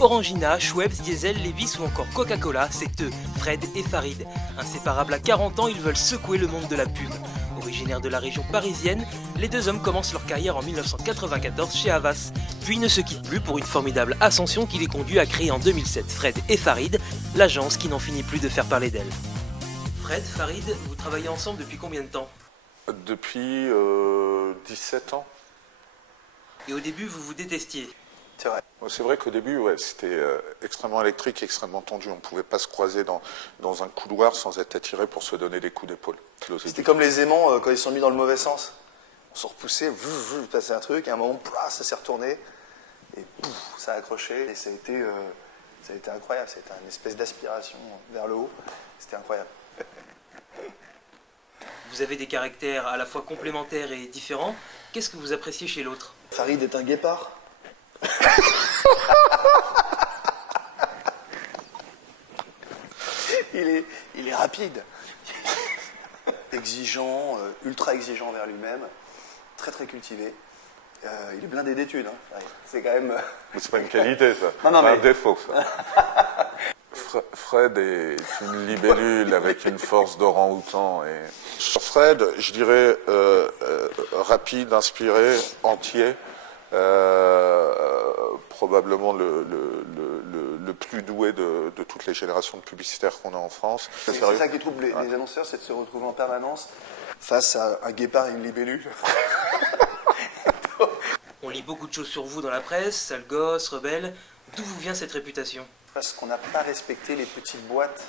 Orangina, Schweppes, Diesel, Levi's ou encore Coca-Cola, c'est eux, Fred et Farid. Inséparables à 40 ans, ils veulent secouer le monde de la pub. Originaires de la région parisienne, les deux hommes commencent leur carrière en 1994 chez Havas, puis ne se quittent plus pour une formidable ascension qui les conduit à créer en 2007 Fred et Farid, l'agence qui n'en finit plus de faire parler d'elle. Fred, Farid, vous travaillez ensemble depuis combien de temps? Depuis 17 ans. Et au début, vous vous détestiez. C'est vrai. C'est vrai qu'au début, ouais, c'était extrêmement électrique, extrêmement tendu. On ne pouvait pas se croiser dans un couloir sans être attiré pour se donner des coups d'épaule. C'était comme les aimants quand ils sont mis dans le mauvais sens. On se repoussait, il passait un truc, et à un moment, ça s'est retourné, et pouf, ça a accroché, et ça a été incroyable. C'était une espèce d'aspiration vers le haut. C'était incroyable. Vous avez des caractères à la fois complémentaires et différents. Qu'est-ce que vous appréciez chez l'autre? Farid est un guépard. il est rapide, exigeant, ultra exigeant envers lui-même, très très cultivé. Il est blindé d'études. Hein. C'est quand même. C'est pas une qualité, ça. Non, mais... un défaut, ça. Fred est une libellule avec une force d'orang-outan. Et... Sur Fred, je dirais rapide, inspiré, entier. Probablement le plus doué de toutes les générations de publicitaires qu'on a en France. C'est ça qui trouble les annonceurs, c'est de se retrouver en permanence face à un guépard et une libellule. On lit beaucoup de choses sur vous dans la presse, sale gosse, rebelle. D'où vous vient cette réputation? Parce qu'on n'a pas respecté les petites boîtes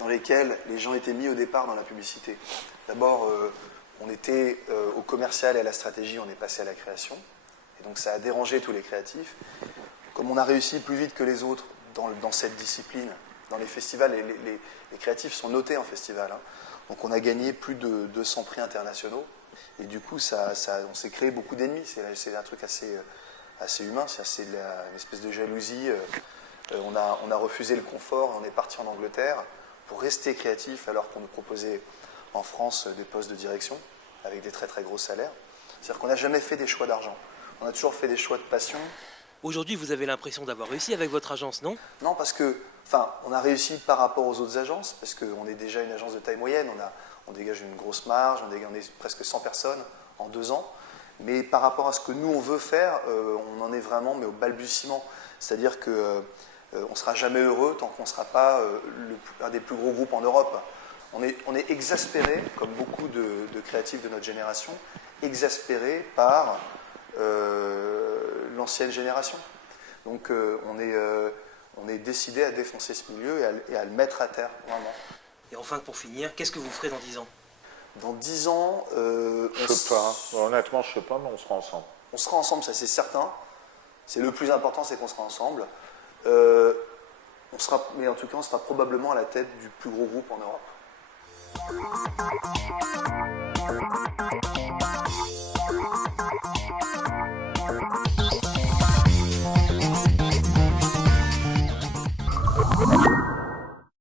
dans lesquelles les gens étaient mis au départ dans la publicité. D'abord, on était au commercial et à la stratégie, on est passé à la création. Et donc ça a dérangé tous les créatifs. Comme on a réussi plus vite que les autres dans cette discipline, dans les festivals, les créatifs sont notés en festival. Hein. Donc on a gagné plus de 200 prix internationaux. Et du coup, on s'est créé beaucoup d'ennemis. C'est un truc assez humain, c'est une espèce de jalousie. On a refusé le confort, on est parti en Angleterre pour rester créatif alors qu'on nous proposait en France des postes de direction avec des très très gros salaires. C'est-à-dire qu'on n'a jamais fait des choix d'argent. On a toujours fait des choix de passion. Aujourd'hui, vous avez l'impression d'avoir réussi avec votre agence, non? Non, parce que, on a réussi par rapport aux autres agences, parce qu'on est déjà une agence de taille moyenne, on dégage une grosse marge, on est presque 100 personnes en 2 ans. Mais par rapport à ce que nous, on veut faire, on en est vraiment au balbutiement. C'est-à-dire qu'on ne sera jamais heureux tant qu'on ne sera pas un des plus gros groupes en Europe. On est exaspéré, comme beaucoup de créatifs de notre génération, exaspéré par l'ancienne génération. Donc on est décidé à défoncer ce milieu et à le mettre à terre, vraiment. Et enfin, pour finir, qu'est-ce que vous ferez dans 10 ans? Dans 10 ans... je sais pas. Honnêtement, je sais pas, mais on sera ensemble. On sera ensemble, ça c'est certain. C'est le plus important, c'est qu'on sera ensemble. Mais en tout cas, on sera probablement à la tête du plus gros groupe en Europe.